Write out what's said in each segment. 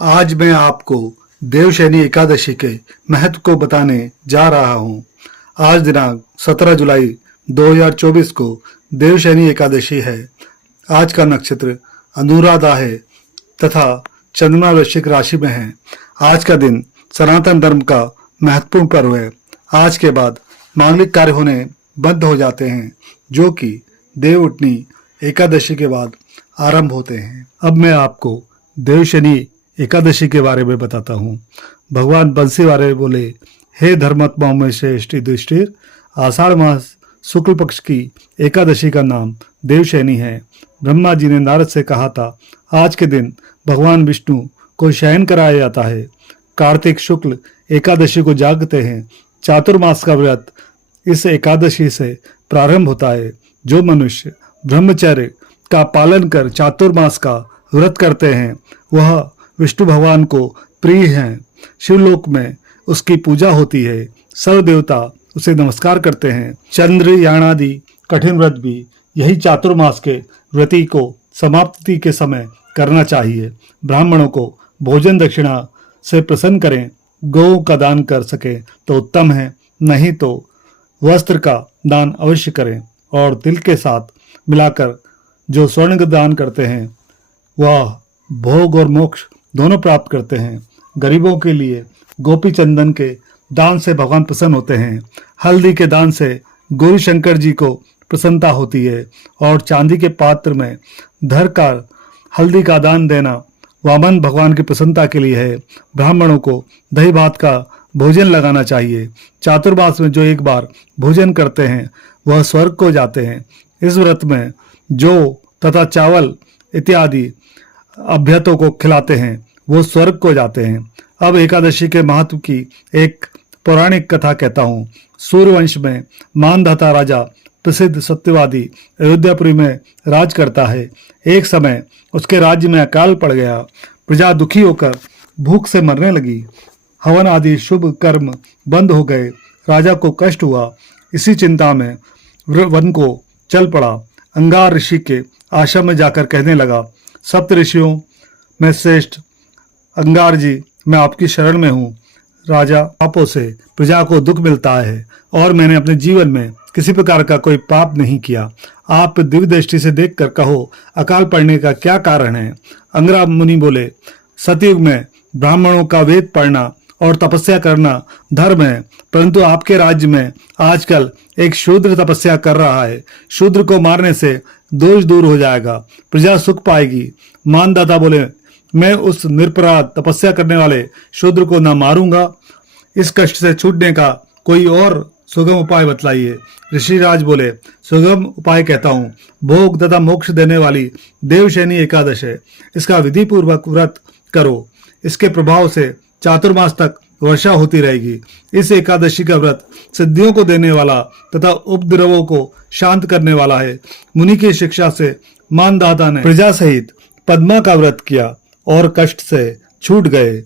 आज मैं आपको देवशयनी एकादशी के महत्व को बताने जा रहा हूँ। आज दिनांक 17 जुलाई 2024 को देवशयनी एकादशी है। आज का नक्षत्र अनुराधा है तथा चंद्रमा वृश्चिक राशि में है। आज का दिन सनातन धर्म का महत्वपूर्ण पर्व है। आज के बाद मांगलिक कार्य होने बंद हो जाते हैं, जो कि देवउठनी एकादशी के बाद आरंभ होते हैं। अब मैं आपको देवशयनी एकादशी के बारे में बताता हूँ। भगवान बंसीवाले बोले, हे धर्मात्माओं में श्रेष्ठ युधिष्ठिर, आषाढ़ मास शुक्ल पक्ष की एकादशी का नाम देवशयनी है। ब्रह्मा जी ने नारद से कहा था, आज के दिन भगवान विष्णु को शयन कराया जाता है। कार्तिक शुक्ल एकादशी को जागते हैं। चातुर्मास का व्रत इस एकादशी से प्रारंभ होता है। जो मनुष्य ब्रह्मचर्य का पालन कर चातुर्मास का व्रत करते हैं, वह विष्णु भगवान को प्रिय हैं। शिवलोक में उसकी पूजा होती है। सर्व देवता उसे नमस्कार करते हैं। चंद्रयान आदि कठिन व्रत भी यही चातुर्मास के व्रती को समाप्ति के समय करना चाहिए। ब्राह्मणों को भोजन दक्षिणा से प्रसन्न करें। गौ का दान कर सके तो उत्तम है, नहीं तो वस्त्र का दान अवश्य करें। और तिल के साथ मिलाकर जो स्वर्ण का दान करते हैं, वह भोग और मोक्ष दोनों प्राप्त करते हैं। गरीबों के लिए गोपी चंदन के दान से भगवान प्रसन्न होते हैं। हल्दी के दान से गौरी शंकर जी को प्रसन्नता होती है। और चांदी के पात्र में धर कर हल्दी का दान देना वामन भगवान की प्रसन्नता के लिए है। ब्राह्मणों को दही भात का भोजन लगाना चाहिए। चातुर्मास में जो एक बार भोजन करते हैं, वह स्वर्ग को जाते हैं। इस व्रत में जौ तथा चावल इत्यादि अभ्यर्थों को खिलाते हैं, वो स्वर्ग को जाते हैं। अब एकादशी के महत्व की एक पौराणिक कथा कहता हूँ। सूर्यवंश में मानधाता राजा प्रसिद्ध सत्यवादी अयोध्यापुरी में राज करता है। एक समय उसके राज्य में अकाल पड़ गया। प्रजा दुखी होकर भूख से मरने लगी। हवन आदि शुभ कर्म बंद हो गए। राजा को कष्ट हुआ। इसी चिंता में वन को चल पड़ा। अंगार ऋषि के आश्रम में जाकर कहने लगा, सप्त ऋषियों में श्रेष्ठ अंगार जी, मैं आपकी शरण में हूँ। राजा, पापों से प्रजा को दुख मिलता है और मैंने अपने जीवन में किसी प्रकार का कोई पाप नहीं किया। आप दिव्य दृष्टि से देखकर कहो, अकाल पड़ने का क्या कारण है। अंगरा मुनि बोले, सतयुग में ब्राह्मणों का वेद पढ़ना और तपस्या करना धर्म है, परंतु आपके राज्य में आजकल एक शूद्र तपस्या कर रहा है। शूद्र को मारने से दोष दूर हो जाएगा, प्रजा सुख पाएगी। मानदाता बोले, मैं उस निरपराध तपस्या करने वाले शूद्र को न मारूंगा। इस कष्ट से छूटने का कोई और सुगम उपाय बतलाइए। ऋषिराज बोले, सुगम उपाय कहता हूँ। भोग तथा मोक्ष देने वाली देवशयनी एकादश है। इसका विधि पूर्वक व्रत करो। इसके प्रभाव से चातुर्मास तक वर्षा होती रहेगी। इस एकादशी का व्रत सिद्धियों को देने वाला तथा उपद्रवों को शांत करने वाला है। मुनि की शिक्षा से मानदाता ने प्रजा सहित पद्मा का व्रत किया और कष्ट से छूट गए।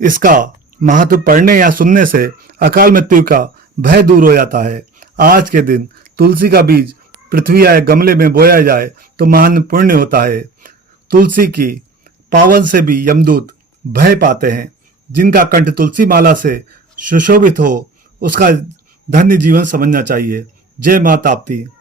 इसका महत्व पढ़ने या सुनने से अकाल मृत्यु का भय दूर हो जाता है। आज के दिन तुलसी का बीज पृथ्वी या गमले में बोया जाए तो महान पुण्य होता है। तुलसी की पावन से भी यमदूत भय पाते हैं। जिनका कंठ तुलसी माला से सुशोभित हो, उसका धन्य जीवन समझना चाहिए। जय मां ताप्ती।